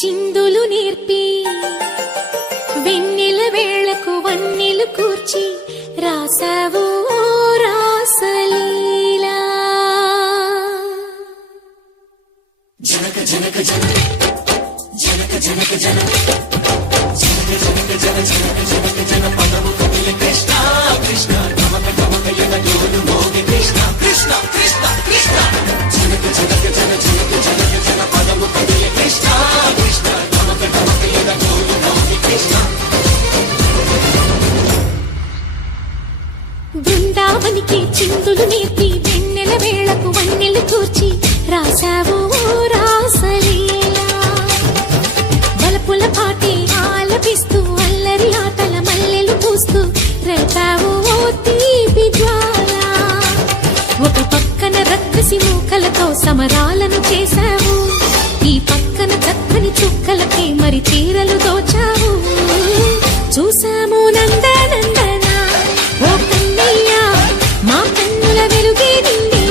చిందులు నేర్పి వెన్నెల వేళకు వన్నెలు కూర్చి రాసావు రాసలీలా. జనక జనక జనక జనక జనక జనక జనక జనక జనక జన పదము కదిలి కృష్ణ కృష్ణ గమక గమక యన గోలు మోగి కృష్ణ కృష్ణ కృష్ణ కృష్ణ జనక జనక జన జనక జనక జన పదము కదిలి కృష్ణ కృష్ణ గమక గమక యన గోలు మోగి కృష్ణ. బృందావనికి చిందులు నేర్పి వెన్నెల వేళకు వన్నెలు కూర్చి రాసావు రాసలీలా. బలపుల పాటి ఆలపిస్తూ అల్లరి ఆటల మల్లెలు పూస్తూ రేపావు తీపి జ్వాల. ఒక పక్కన రక్కసి మూకలతో సమరాలను చేశావు, ఈ పక్కన చక్కని చుక్కలకే మరి తీరలు దోచావు. చూసాము